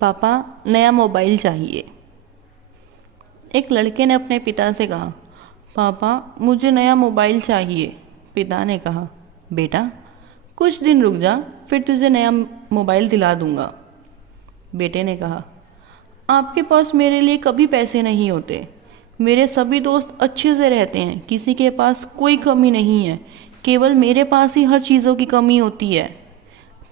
पापा, नया मोबाइल चाहिए। एक लड़के ने अपने पिता से कहा, पापा मुझे नया मोबाइल चाहिए। पिता ने कहा, बेटा कुछ दिन रुक जा, फिर तुझे नया मोबाइल दिला दूंगा। बेटे ने कहा, आपके पास मेरे लिए कभी पैसे नहीं होते। मेरे सभी दोस्त अच्छे से रहते हैं, किसी के पास कोई कमी नहीं है, केवल मेरे पास ही हर चीज़ों की कमी होती है।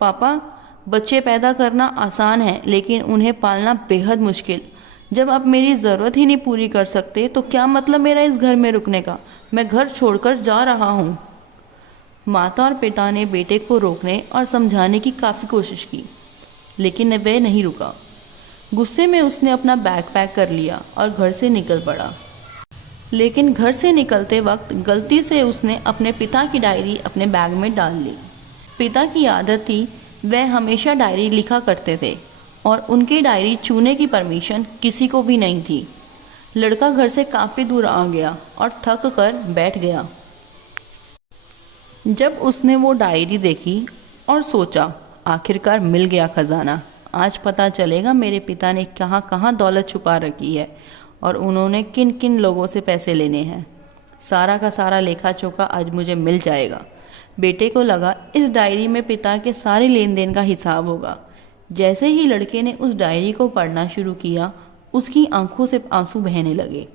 पापा, बच्चे पैदा करना आसान है लेकिन उन्हें पालना बेहद मुश्किल। जब आप मेरी ज़रूरत ही नहीं पूरी कर सकते तो क्या मतलब मेरा इस घर में रुकने का। मैं घर छोड़कर जा रहा हूँ। माता और पिता ने बेटे को रोकने और समझाने की काफ़ी कोशिश की, लेकिन वह नहीं रुका। गुस्से में उसने अपना बैग पैक कर लिया और घर से निकल पड़ा। लेकिन घर से निकलते वक्त गलती से उसने अपने पिता की डायरी अपने बैग में डाल ली। पिता की आदत थी, वह हमेशा डायरी लिखा करते थे और उनकी डायरी छूने की परमिशन किसी को भी नहीं थी। लड़का घर से काफ़ी दूर आ गया और थक कर बैठ गया। जब उसने वो डायरी देखी और सोचा, आखिरकार मिल गया खजाना। आज पता चलेगा मेरे पिता ने कहाँ कहाँ दौलत छुपा रखी है और उन्होंने किन किन लोगों से पैसे लेने हैं। सारा का सारा लेखा जोखा आज मुझे मिल जाएगा। बेटे को लगा इस डायरी में पिता के सारे लेन देन का हिसाब होगा। जैसे ही लड़के ने उस डायरी को पढ़ना शुरू किया, उसकी आंखों से आंसू बहने लगे।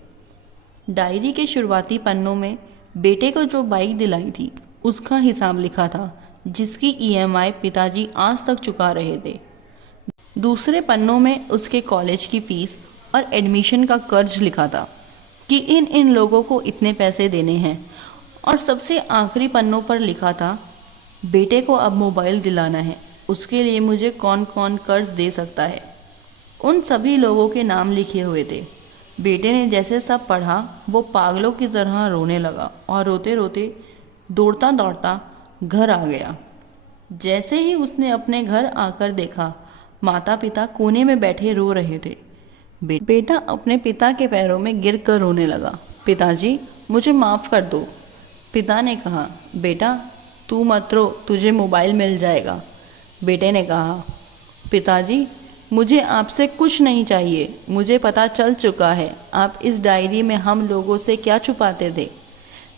डायरी के शुरुआती पन्नों में बेटे को जो बाइक दिलाई थी उसका हिसाब लिखा था, जिसकी ईएमआई पिताजी आज तक चुका रहे थे। दूसरे पन्नों में उसके कॉलेज की फीस और एडमिशन का कर्ज लिखा था कि इन इन लोगों को इतने पैसे देने हैं। और सबसे आखिरी पन्नों पर लिखा था, बेटे को अब मोबाइल दिलाना है, उसके लिए मुझे कौन कौन कर्ज दे सकता है। उन सभी लोगों के नाम लिखे हुए थे। बेटे ने जैसे सब पढ़ा वो पागलों की तरह रोने लगा और रोते रोते दौड़ता दौड़ता घर आ गया। जैसे ही उसने अपने घर आकर देखा, माता पिता कोने में बैठे रो रहे थे। बेटा अपने पिता के पैरों में गिर कर रोने लगा। पिताजी, मुझे माफ़ कर दो। पिता ने कहा, बेटा तू मत रो, तुझे मोबाइल मिल जाएगा। बेटे ने कहा, पिताजी मुझे आपसे कुछ नहीं चाहिए, मुझे पता चल चुका है आप इस डायरी में हम लोगों से क्या छुपाते थे।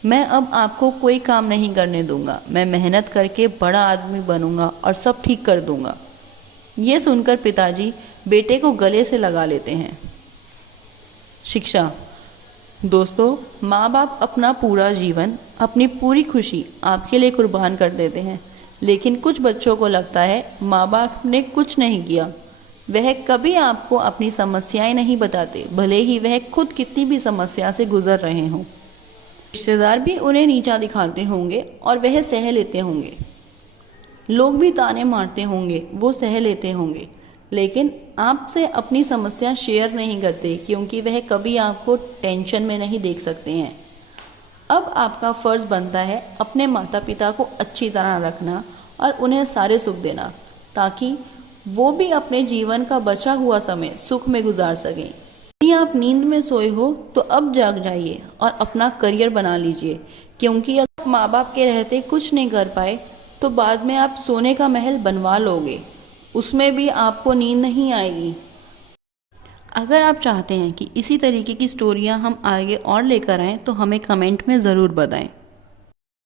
मैं अब आपको कोई काम नहीं करने दूंगा। मैं मेहनत करके बड़ा आदमी बनूंगा और सब ठीक कर दूंगा। ये सुनकर पिताजी बेटे को गले से लगा लेते हैं। शिक्षा। दोस्तों, माँ बाप अपना पूरा जीवन, अपनी पूरी खुशी आपके लिए कुर्बान कर देते हैं, लेकिन कुछ बच्चों को लगता है माँ बाप ने कुछ नहीं किया। वह कभी आपको अपनी समस्याएं नहीं बताते, भले ही वह खुद कितनी भी समस्या से गुजर रहे हों। रिश्तेदार भी उन्हें नीचा दिखाते होंगे और वह सह लेते होंगे। लोग भी ताने मारते होंगे, वो सह लेते होंगे, लेकिन आपसे अपनी समस्या शेयर नहीं करते क्योंकि वह कभी आपको टेंशन में नहीं देख सकते हैं। अब आपका फ़र्ज़ बनता है अपने माता पिता को अच्छी तरह रखना और उन्हें सारे सुख देना, ताकि वो भी अपने जीवन का बचा हुआ समय सुख में गुजार सकें। यदि आप नींद में सोए हो तो अब जाग जाइए और अपना करियर बना लीजिए, क्योंकि अगर माँ बाप के रहते कुछ नहीं कर पाए तो बाद में आप सोने का महल बनवा लोगे, उसमें भी आपको नींद नहीं आएगी। अगर आप चाहते हैं कि इसी तरीके की स्टोरियां हम आगे और लेकर आएं तो हमें कमेंट में ज़रूर बताएं।